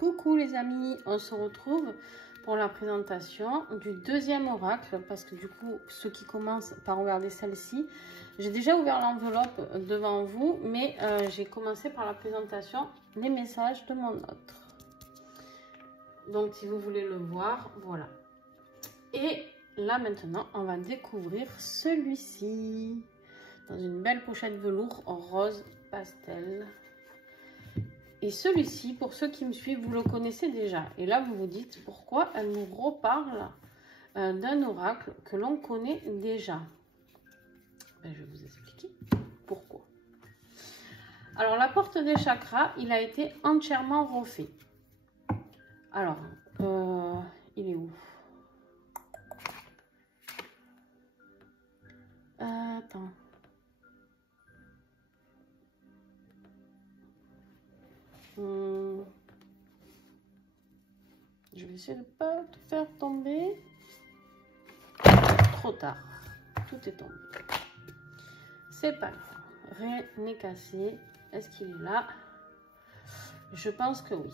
Coucou les amis, on se retrouve pour la présentation du deuxième oracle parce que du coup ceux qui commencent par regarder celle-ci, j'ai déjà ouvert l'enveloppe devant vous, mais j'ai commencé par la présentation des messages de mon autre. Donc si vous voulez le voir, voilà. Et là maintenant on va découvrir celui-ci dans une belle pochette velours rose pastel. Et celui-ci, pour ceux qui me suivent, vous le connaissez déjà. Et là, vous vous dites pourquoi elle nous reparle d'un oracle que l'on connaît déjà. Ben, je vais vous expliquer pourquoi. Alors, la porte des chakras, il a été entièrement refait. Alors, il est où? Attends. Je vais essayer de ne pas tout faire tomber. Trop tard. Tout est tombé. C'est pas grave. Rien n'est cassé. Est-ce qu'il est là? Je pense que oui.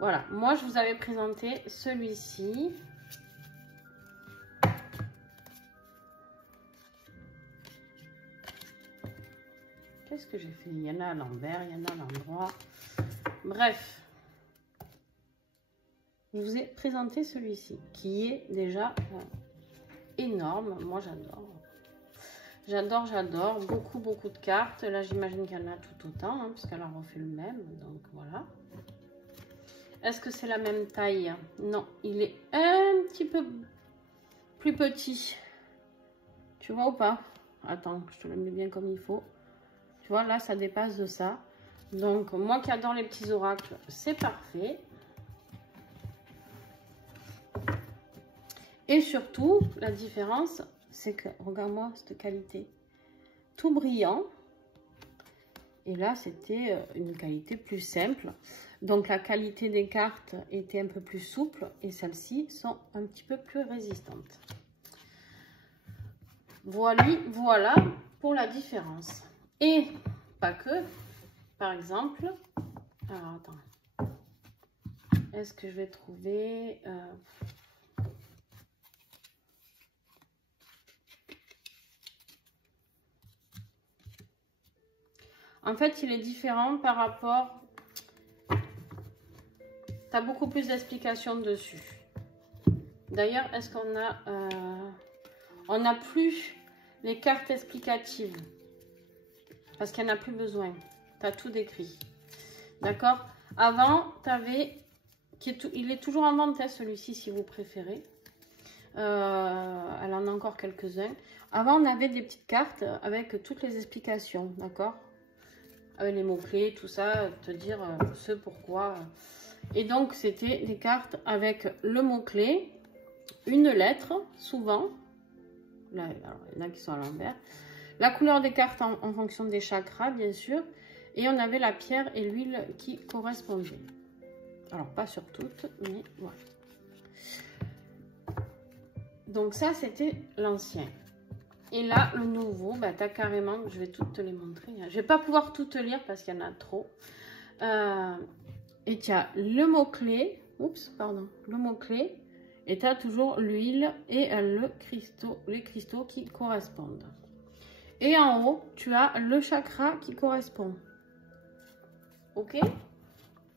Voilà. Moi, je vous avais présenté celui-ci. Qu'est-ce que j'ai fait? Il y en a à l'envers, il y en a à l'endroit. Bref. Je vous ai présenté celui-ci, qui est déjà énorme. Moi, j'adore. J'adore, j'adore. Beaucoup, beaucoup de cartes. Là, j'imagine qu'il y en a tout autant, hein, puisqu'elle a refait le même. Donc, voilà. Est-ce que c'est la même taille? Non, il est un petit peu plus petit. Tu vois ou pas? Attends, je te le mets bien comme il faut. Tu vois, là, ça dépasse de ça. Donc, moi qui adore les petits oracles, c'est parfait. Et surtout, la différence, c'est que, regarde-moi cette qualité. Tout brillant. Et là, c'était une qualité plus simple. Donc, la qualité des cartes était un peu plus souple. Et celles-ci sont un petit peu plus résistantes. Voilà pour la différence. Et pas que. Par exemple, alors attends. Est-ce que je vais trouver... En fait, il est différent par rapport... Tu as beaucoup plus d'explications dessus. D'ailleurs, est-ce qu'on a... on n'a plus les cartes explicatives. Parce qu'il n'y en a plus besoin. Tu as tout décrit. D'accord? Avant, tu avais... Il est toujours en vente, hein, celui-ci, si vous préférez. Elle en a encore quelques-uns. Avant, on avait des petites cartes avec toutes les explications. D'accord? Avec les mots-clés, tout ça, te dire ce pourquoi. Et donc, c'était des cartes avec le mot-clé, une lettre, souvent. Là, alors, il y en a qui sont à l'envers. La couleur des cartes en fonction des chakras, bien sûr. Et on avait la pierre et l'huile qui correspondaient. Alors, pas sur toutes, mais voilà. Donc, ça, c'était l'ancien. Et là, le nouveau, bah, tu as carrément, je vais toutes te les montrer. Hein. Je ne vais pas pouvoir tout te lire parce qu'il y en a trop. Et tu as le mot-clé, oups, pardon, le mot-clé. Et tu as toujours l'huile et les cristaux qui correspondent. Et en haut, tu as le chakra qui correspond. Ok?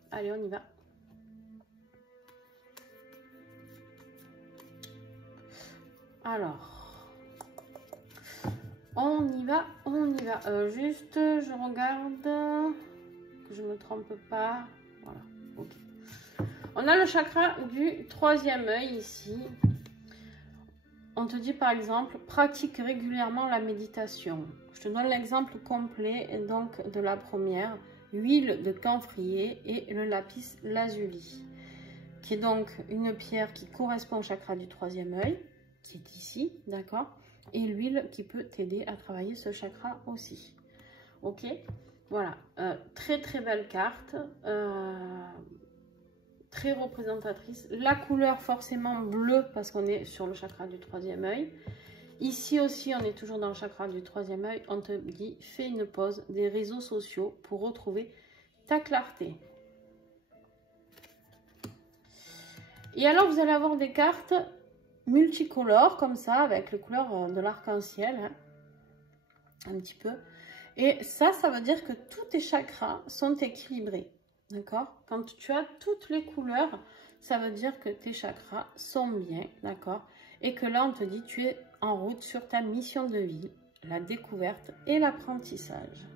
Allez, on y va. Alors... On y va, on y va. Juste, je regarde que je ne me trompe pas. Voilà, ok. On a le chakra du troisième œil ici. On te dit par exemple, pratique régulièrement la méditation. Je te donne l'exemple complet donc de la première. Huile de camphrier et le lapis lazuli, qui est donc une pierre qui correspond au chakra du troisième œil, qui est ici, d'accord? Et l'huile qui peut t'aider à travailler ce chakra aussi. Ok, voilà, très très belle carte, très représentatrice. La couleur forcément bleue parce qu'on est sur le chakra du troisième œil. Ici aussi, on est toujours dans le chakra du troisième œil. On te dit, fais une pause des réseaux sociaux pour retrouver ta clarté. Et alors, vous allez avoir des cartes multicolores, comme ça, avec les couleurs de l'arc-en-ciel, hein, un petit peu. Et ça veut dire que tous tes chakras sont équilibrés, d'accord? Quand tu as toutes les couleurs, ça veut dire que tes chakras sont bien, d'accord? Et que là, on te dit, tu es en route sur ta mission de vie, la découverte et l'apprentissage.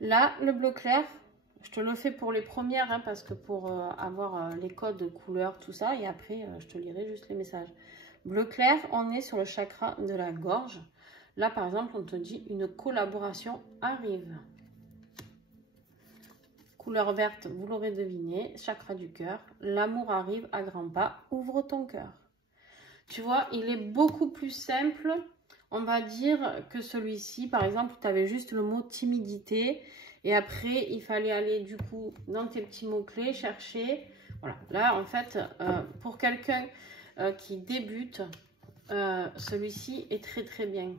Là, le bleu clair, je te le fais pour les premières, hein, parce que pour avoir les codes couleurs, tout ça, et après, je te lirai juste les messages. Bleu clair, on est sur le chakra de la gorge. Là, par exemple, on te dit une collaboration arrive. Couleur verte, vous l'aurez deviné, chakra du cœur. L'amour arrive à grands pas, ouvre ton cœur. Tu vois, il est beaucoup plus simple, on va dire, que celui-ci. Par exemple, tu avais juste le mot timidité. Et après, il fallait aller du coup dans tes petits mots-clés, chercher. Voilà, là, en fait, pour quelqu'un qui débute, celui-ci est très très bien.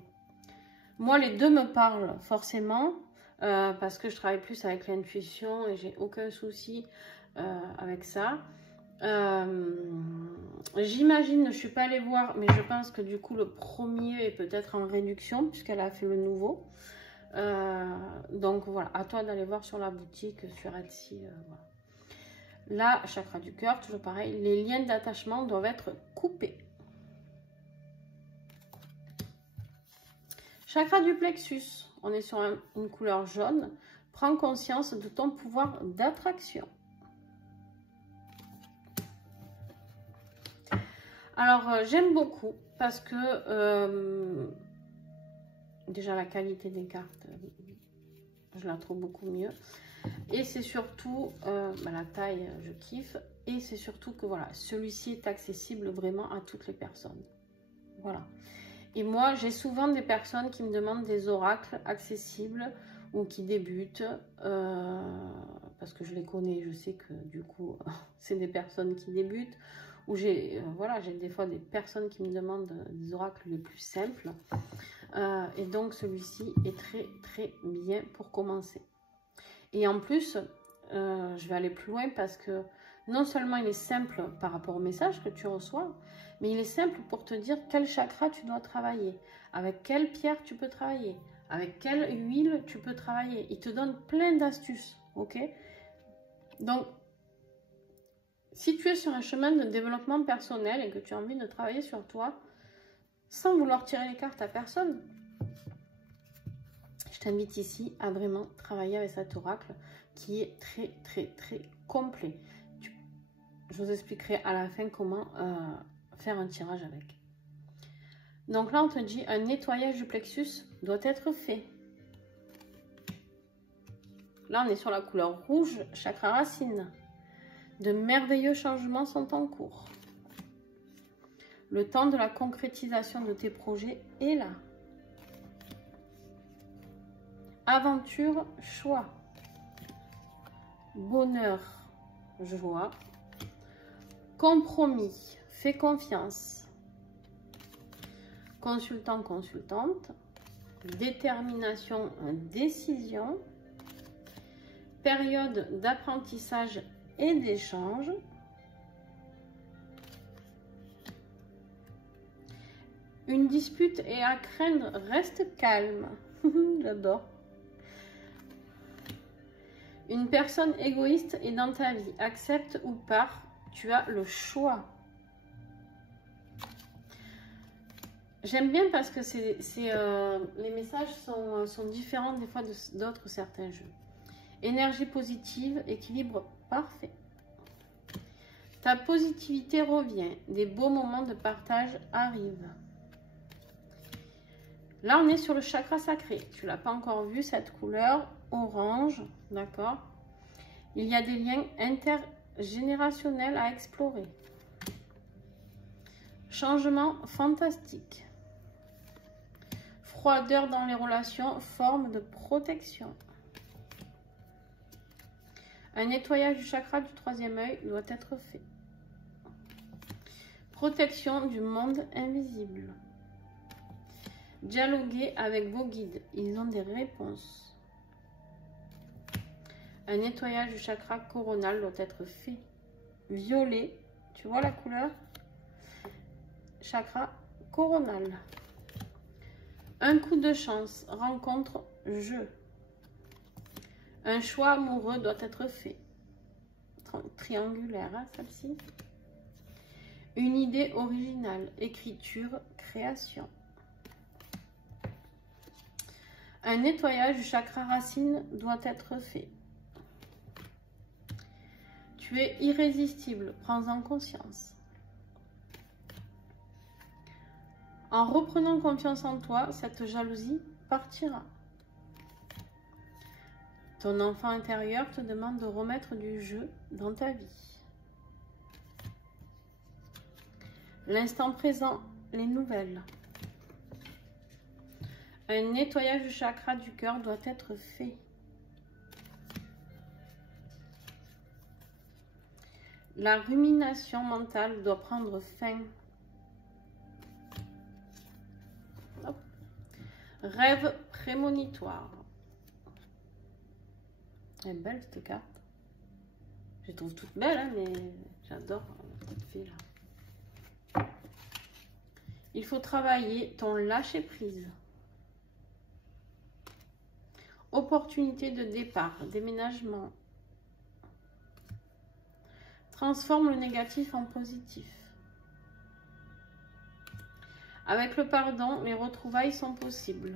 Moi, les deux me parlent forcément. Parce que je travaille plus avec l'intuition et j'ai aucun souci avec ça. J'imagine, je ne suis pas allée voir, mais je pense que du coup le premier est peut-être en réduction puisqu'elle a fait le nouveau. Donc voilà, à toi d'aller voir sur la boutique, sur Etsy. Voilà. Là, chakra du cœur, toujours pareil, les liens d'attachement doivent être coupés. Chakra du plexus. On est sur une couleur jaune. Prends conscience de ton pouvoir d'attraction. Alors, j'aime beaucoup parce que déjà la qualité des cartes, je la trouve beaucoup mieux. Et c'est surtout, la taille, je kiffe. Et c'est surtout que voilà, celui-ci est accessible vraiment à toutes les personnes. Voilà. Et moi, j'ai souvent des personnes qui me demandent des oracles accessibles ou qui débutent, parce que je les connais, je sais que du coup, c'est des personnes qui débutent, ou j'ai voilà, j'ai des fois des personnes qui me demandent des oracles les plus simples. Et donc, celui-ci est très, très bien pour commencer. Et en plus, je vais aller plus loin parce que non seulement il est simple par rapport au message que tu reçois, mais il est simple pour te dire quel chakra tu dois travailler, avec quelle pierre tu peux travailler, avec quelle huile tu peux travailler. Il te donne plein d'astuces, ok? Donc, si tu es sur un chemin de développement personnel et que tu as envie de travailler sur toi, sans vouloir tirer les cartes à personne, je t'invite ici à vraiment travailler avec cet oracle qui est très, très, très complet. Je vous expliquerai à la fin comment faire un tirage avec. Donc là, on te dit un nettoyage du plexus doit être fait. Là, on est sur la couleur rouge, chakra racine. De merveilleux changements sont en cours. Le temps de la concrétisation de tes projets est là. Aventure, choix. Bonheur, joie. Compromis, fais confiance. Consultant, consultante. Détermination, décision. Période d'apprentissage et d'échange. Une dispute est à craindre, reste calme. J'adore. Une personne égoïste est dans ta vie, accepte ou part, tu as le choix. J'aime bien parce que les messages sont différents des fois d'autres certains jeux. Énergie positive, équilibre parfait. Ta positivité revient, des beaux moments de partage arrivent. Là, on est sur le chakra sacré. Tu ne l'as pas encore vu, cette couleur orange, d'accord? Il y a des liens intergénérationnels à explorer. Changement fantastique. Froideur dans les relations, forme de protection. Un nettoyage du chakra du troisième œil doit être fait. Protection du monde invisible. Dialoguez avec vos guides, ils ont des réponses. Un nettoyage du chakra coronal doit être fait. Violet, tu vois la couleur? Chakra coronal. Un coup de chance, rencontre je. Un choix amoureux doit être fait. Triangulaire, hein, celle-ci. Une idée originale, écriture, création. Un nettoyage du chakra racine doit être fait. Tu es irrésistible, prends-en conscience. En reprenant confiance en toi, cette jalousie partira. Ton enfant intérieur te demande de remettre du jeu dans ta vie. L'instant présent, les nouvelles. Un nettoyage du chakra du cœur doit être fait. La rumination mentale doit prendre fin. Hop. Rêve prémonitoire. Elle est belle cette carte. Je les trouve toutes belles, hein, mais j'adore cette fille-là. Il faut travailler ton lâcher-prise. Opportunité de départ, déménagement. Transforme le négatif en positif. Avec le pardon, les retrouvailles sont possibles.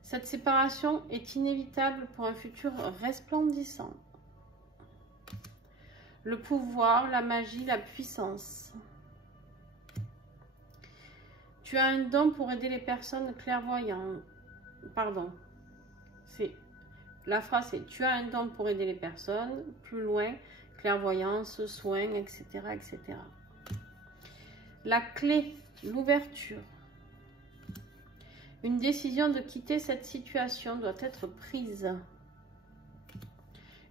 Cette séparation est inévitable pour un futur resplendissant. Le pouvoir, la magie, la puissance. Tu as un don pour aider les personnes clairvoyantes. Pardon. La phrase c'est « Tu as un don pour aider les personnes », plus loin, clairvoyance, soins, etc., etc. La clé, l'ouverture. Une décision de quitter cette situation doit être prise.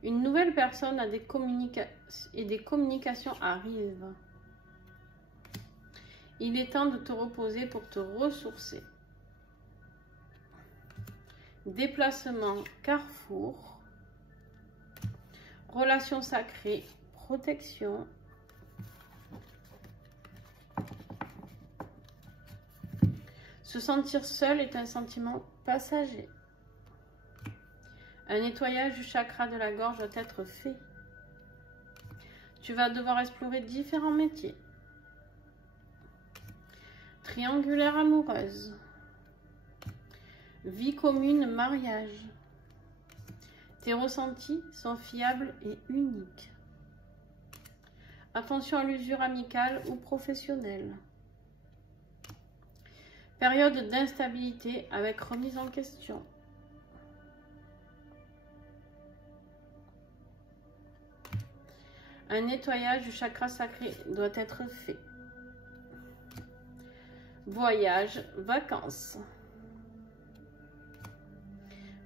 Une nouvelle personne a des communications arrivent. Il est temps de te reposer pour te ressourcer. Déplacement, carrefour. Relation sacrée, protection. Se sentir seul est un sentiment passager. Un nettoyage du chakra de la gorge doit être fait. Tu vas devoir explorer différents métiers. Triangulaire amoureuse. Vie commune, mariage. Tes ressentis sont fiables et uniques. Attention à l'usure amicale ou professionnelle. Période d'instabilité avec remise en question. Un nettoyage du chakra sacré doit être fait. Voyage, vacances.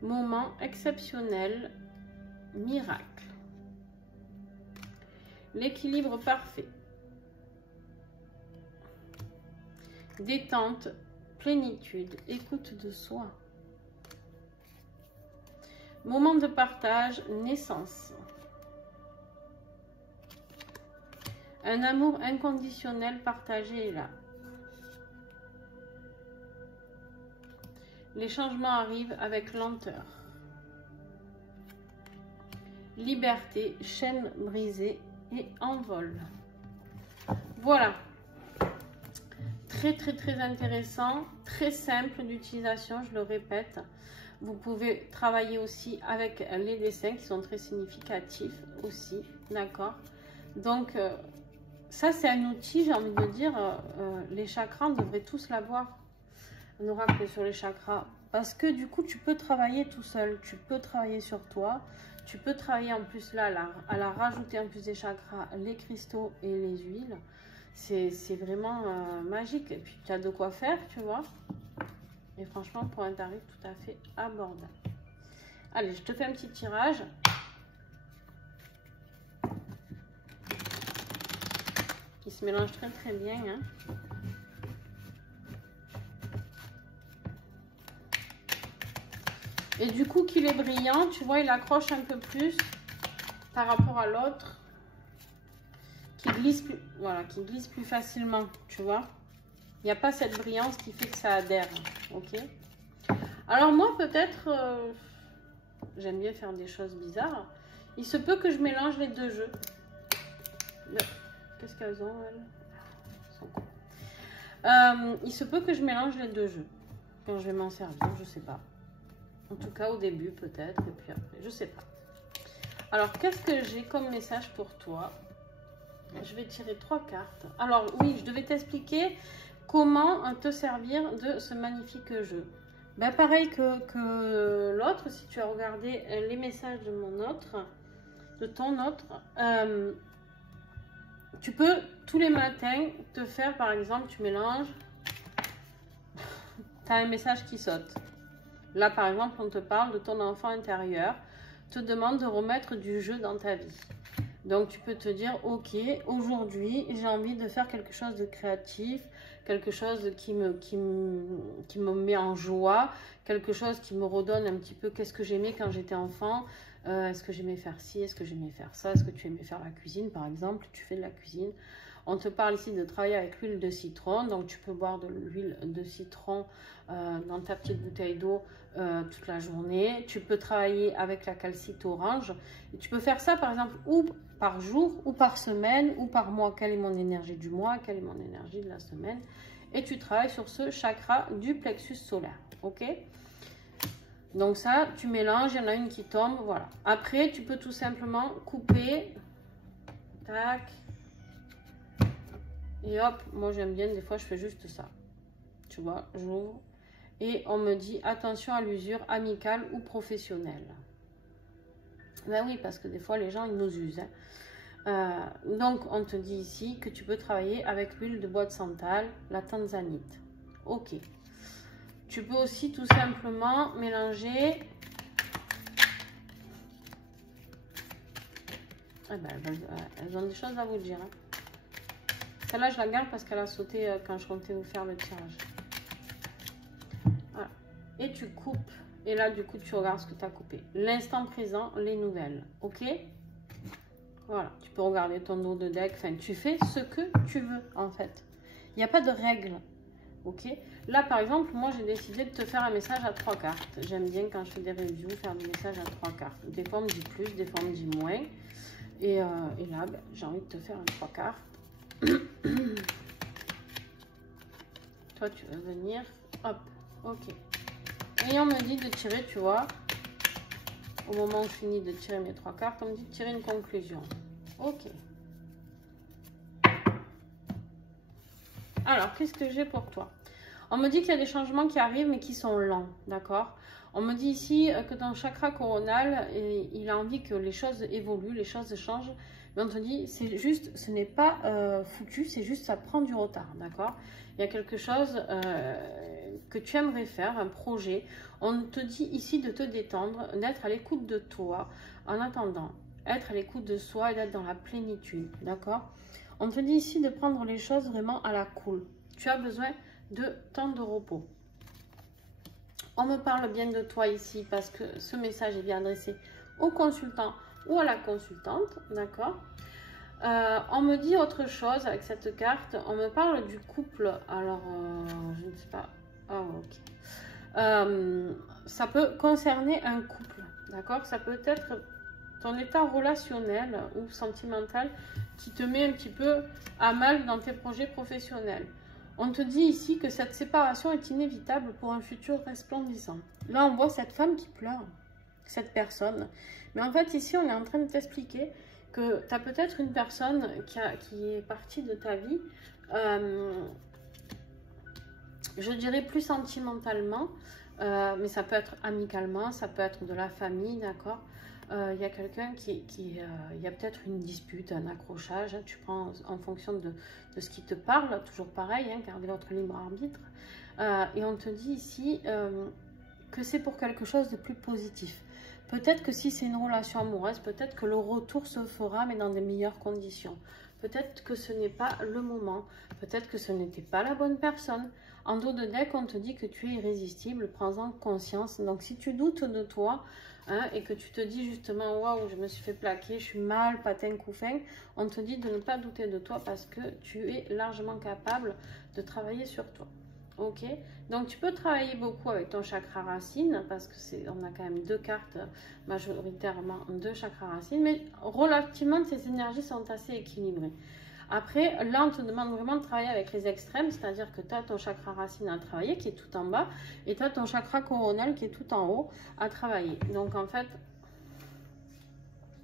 Moment exceptionnel, miracle. L'équilibre parfait. Détente, plénitude, écoute de soi. Moment de partage, naissance. Un amour inconditionnel partagé est là. Les changements arrivent avec lenteur. Liberté, chaîne brisée et envol. Voilà. Très intéressant, très simple d'utilisation, je le répète. Vous pouvez travailler aussi avec les dessins qui sont très significatifs aussi, d'accord? Donc, ça c'est un outil, j'ai envie de dire, les chakras, on devrait tous l'avoir. Un oracle sur les chakras, parce que du coup tu peux travailler tout seul, tu peux travailler sur toi, tu peux travailler en plus là à la rajouter en plus des chakras, les cristaux et les huiles, c'est vraiment magique, et puis tu as de quoi faire, tu vois, et franchement pour un tarif tout à fait abordable. Allez, je te fais un petit tirage. Qui se mélange très bien, hein. Et du coup, qu'il est brillant, tu vois, il accroche un peu plus par rapport à l'autre. Qui glisse plus, voilà, qui glisse plus facilement, tu vois. Il n'y a pas cette brillance qui fait que ça adhère, ok. Alors moi, peut-être, j'aime bien faire des choses bizarres. Il se peut que je mélange les deux jeux. Qu'est-ce qu'elles ont, elles? Il se peut que je mélange les deux jeux. Quand je vais m'en servir, je sais pas. En tout cas, au début, peut-être. Et puis après, je sais pas. Alors, qu'est-ce que j'ai comme message pour toi? Je vais tirer 3 cartes. Alors, oui, je devais t'expliquer comment te servir de ce magnifique jeu. Ben, pareil que l'autre, si tu as regardé les messages de mon autre, de ton autre, tu peux tous les matins te faire, par exemple, tu mélanges, tu as un message qui saute. Là, par exemple, on te parle de ton enfant intérieur, te demande de remettre du jeu dans ta vie. Donc, tu peux te dire, ok, aujourd'hui, j'ai envie de faire quelque chose de créatif, quelque chose qui me met en joie, quelque chose qui me redonne un petit peu qu'est-ce que j'aimais quand j'étais enfant. Est-ce que j'aimais faire ci, est-ce que j'aimais faire ça, est-ce que tu aimais faire la cuisine, par exemple, tu fais de la cuisine. On te parle ici de travailler avec l'huile de citron, donc tu peux boire de l'huile de citron dans ta petite bouteille d'eau toute la journée. Tu peux travailler avec la calcite orange. Et tu peux faire ça par exemple ou par jour, ou par semaine, ou par mois. Quelle est mon énergie du mois, quelle est mon énergie de la semaine. Et tu travailles sur ce chakra du plexus solaire, ok? Donc ça, tu mélanges, il y en a une qui tombe, voilà. Après, tu peux tout simplement couper, tac, et hop, moi j'aime bien, des fois je fais juste ça. Tu vois, j'ouvre. Et on me dit, attention à l'usure amicale ou professionnelle. Ben oui, parce que des fois les gens, ils nous usent. Hein. Donc, on te dit ici que tu peux travailler avec l'huile de bois de santal, la tanzanite. Ok. Tu peux aussi tout simplement mélanger... Eh ben, elles ont des choses à vous dire. Hein. Celle-là, je la garde parce qu'elle a sauté quand je comptais vous faire le tirage. Voilà. Et tu coupes. Et là, du coup, tu regardes ce que tu as coupé. L'instant présent, les nouvelles. Ok? Voilà. Tu peux regarder ton dos de deck. Enfin, tu fais ce que tu veux, en fait. Il n'y a pas de règles. Ok? Là, par exemple, moi, j'ai décidé de te faire un message à 3 cartes. J'aime bien, quand je fais des reviews, faire des messages à 3 cartes. Des fois, on me dit plus, des fois, on me dit moins. Et là, ben, j'ai envie de te faire un 3 cartes. Toi, tu veux venir. Hop. Ok. Et on me dit de tirer, tu vois. Au moment où je finis de tirer mes 3 cartes, on me dit de tirer une conclusion. Ok. Alors, qu'est-ce que j'ai pour toi? On me dit qu'il y a des changements qui arrivent, mais qui sont lents, d'accord? On me dit ici que dans le chakra coronal, il a envie que les choses évoluent, les choses changent. Mais on te dit, c'est juste, ce n'est pas foutu, c'est juste, ça prend du retard, d'accord? Il y a quelque chose que tu aimerais faire, un projet. On te dit ici de te détendre, d'être à l'écoute de toi, en attendant, être à l'écoute de soi et d'être dans la plénitude, d'accord? On te dit ici de prendre les choses vraiment à la cool. Tu as besoin de temps de repos. On me parle bien de toi ici parce que ce message est bien adressé au consultant ou à la consultante, d'accord? On me dit autre chose avec cette carte. On me parle du couple. Alors, je ne sais pas. Ah, ok. Ça peut concerner un couple, d'accord? Ça peut être ton état relationnel ou sentimental qui te met un petit peu à mal dans tes projets professionnels. On te dit ici que cette séparation est inévitable pour un futur resplendissant. Là, on voit cette femme qui pleure, cette personne. Mais en fait, ici, on est en train de t'expliquer que tu as peut-être une personne qui est partie de ta vie, je dirais plus sentimentalement, mais ça peut être amicalement, ça peut être de la famille, d'accord? Il y a quelqu'un il y a peut-être une dispute, un accrochage, hein, tu prends en fonction de ce qui te parle, toujours pareil, hein, garder votre libre arbitre. Et on te dit ici que c'est pour quelque chose de plus positif. Peut-être que si c'est une relation amoureuse, peut-être que le retour se fera, mais dans des meilleures conditions. peut-être que ce n'est pas le moment, peut-être que ce n'était pas la bonne personne. En dos de deck, on te dit que tu es irrésistible, prends-en conscience. Donc si tu doutes de toi, hein, et que tu te dis justement, waouh, je me suis fait plaquer, je suis mal, patin, couffin, on te dit de ne pas douter de toi parce que tu es largement capable de travailler sur toi. Ok, donc tu peux travailler beaucoup avec ton chakra racine parce que on a quand même 2 cartes, majoritairement 2 chakras racines, mais relativement ces énergies sont assez équilibrées. Après, là on te demande vraiment de travailler avec les extrêmes, c'est-à-dire que tu as ton chakra racine à travailler qui est tout en bas et tu as ton chakra coronal qui est tout en haut à travailler. Donc en fait,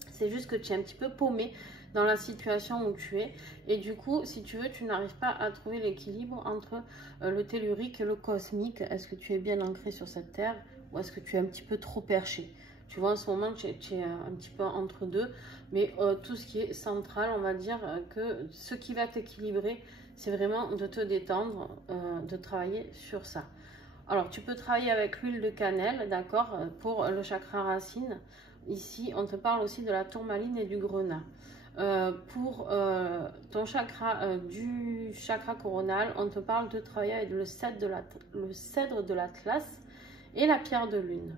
c'est juste que tu es un petit peu paumé dans la situation où tu es. Et du coup, si tu veux, tu n'arrives pas à trouver l'équilibre entre le tellurique et le cosmique. Est-ce que tu es bien ancré sur cette terre ou est-ce que tu es un petit peu trop perché? Tu vois, en ce moment, tu es un petit peu entre deux. Mais tout ce qui est central, on va dire que ce qui va t'équilibrer, c'est vraiment de te détendre, de travailler sur ça. Alors, tu peux travailler avec l'huile de cannelle, d'accord, pour le chakra racine. Ici, on te parle aussi de la tourmaline et du grenat. Pour ton chakra du chakra coronal, on te parle de travailler avec le cèdre de l'Atlas et la pierre de lune.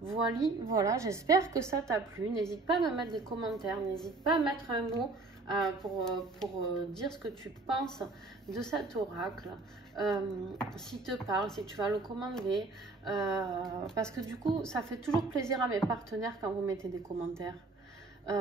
Voilà, j'espère que ça t'a plu. N'hésite pas à me mettre des commentaires, n'hésite pas à mettre un mot pour dire ce que tu penses de cet oracle. S'il te parle, si tu vas le commander, parce que du coup, ça fait toujours plaisir à mes partenaires quand vous mettez des commentaires.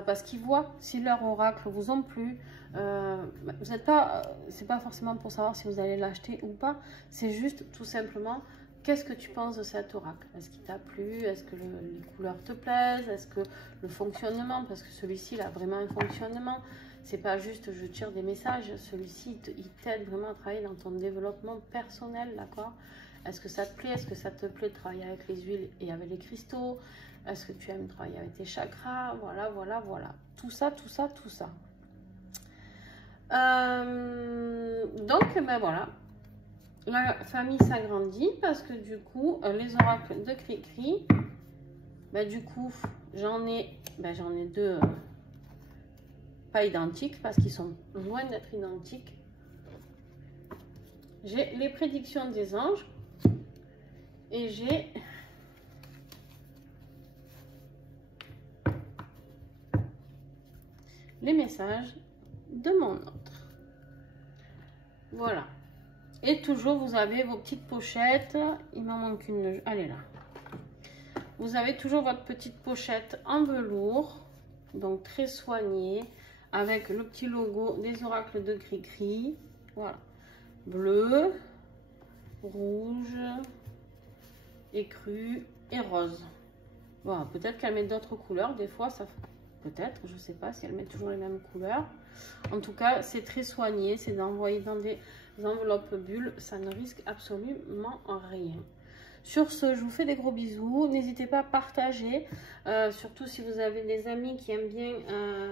Parce qu'ils voient si leur oracle vous ont plu. Vous n'êtes pas, c'est pas forcément pour savoir si vous allez l'acheter ou pas, c'est juste tout simplement qu'est-ce que tu penses de cet oracle. Est-ce qu'il t'a plu? Est-ce que les couleurs te plaisent? Est-ce que le fonctionnement, parce que celui-ci il a vraiment un fonctionnement, c'est pas juste je tire des messages, celui-ci il t'aide vraiment à travailler dans ton développement personnel, d'accord? Est-ce que ça te plaît? Est-ce que ça te plaît de travailler avec les huiles et avec les cristaux? Est-ce que tu aimes travailler avec tes chakras? Voilà. Tout ça. Donc, ben voilà. La famille s'agrandit parce que du coup, les oracles de Cricri, ben du coup, j'en ai 2 pas identiques parce qu'ils sont loin d'être identiques. J'ai les prédictions des anges et j'ai les messages de mon autre. Voilà. Et toujours, vous avez vos petites pochettes. Il m'en manque une. Elle est là. Vous avez toujours votre petite pochette en velours. Donc, très soignée. Avec le petit logo des oracles de Cricri. Voilà. Bleu, rouge, écru et rose. Voilà. Peut-être qu'elle met d'autres couleurs. Des fois, ça... Peut-être, je ne sais pas si elle met toujours les mêmes couleurs. En tout cas, c'est très soigné. C'est d'envoyer dans des enveloppes bulles. Ça ne risque absolument rien. Sur ce, je vous fais des gros bisous. N'hésitez pas à partager. Surtout si vous avez des amis qui aiment bien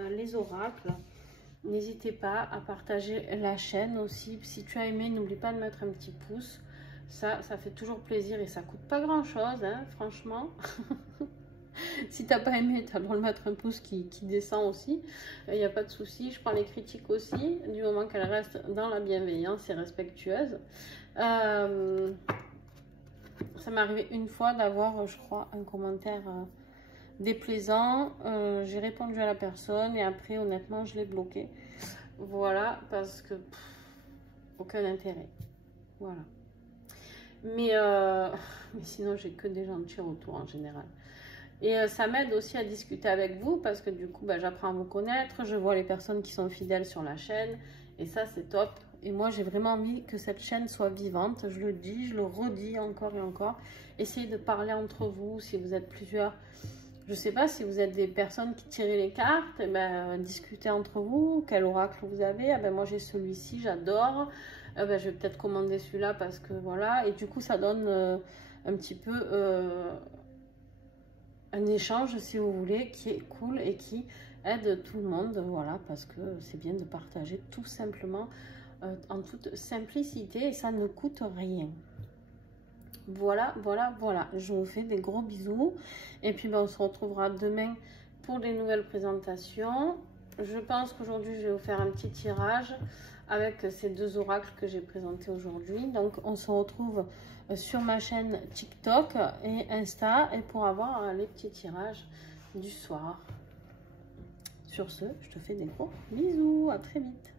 les oracles. N'hésitez pas à partager la chaîne aussi. Si tu as aimé, n'oublie pas de mettre un petit pouce. Ça fait toujours plaisir et ça coûte pas grand-chose, hein, franchement. Si t'as pas aimé, tu as le droit de mettre un pouce qui descend aussi. Il n'y a pas de souci. Je prends les critiques aussi, du moment qu'elles restent dans la bienveillance et respectueuse. Ça m'est arrivé une fois d'avoir, je crois, un commentaire déplaisant. J'ai répondu à la personne et après, honnêtement, je l'ai bloqué. Voilà, parce que aucun intérêt. Voilà. Mais sinon, j'ai que des gentils retours en général. Et ça m'aide aussi à discuter avec vous parce que du coup, j'apprends à vous connaître. Je vois les personnes qui sont fidèles sur la chaîne. Et ça, c'est top. Et moi, j'ai vraiment envie que cette chaîne soit vivante. Je le dis, je le redis encore et encore. Essayez de parler entre vous si vous êtes plusieurs. Je ne sais pas si vous êtes des personnes qui tirent les cartes. Discutez entre vous. Quel oracle vous avez? Moi, j'ai celui-ci, j'adore. Je vais peut-être commander celui-là parce que voilà. Et du coup, ça donne un petit peu... un échange si vous voulez qui est cool et qui aide tout le monde, voilà, parce que c'est bien de partager tout simplement en toute simplicité et ça ne coûte rien. Voilà, je vous fais des gros bisous et puis on se retrouvera demain pour des nouvelles présentations. je pense qu'aujourd'hui, je vais vous faire un petit tirage avec ces deux oracles que j'ai présentés aujourd'hui. Donc, on se retrouve sur ma chaîne TikTok et Insta et pour avoir les petits tirages du soir. Sur ce, je te fais des gros bisous. À très vite.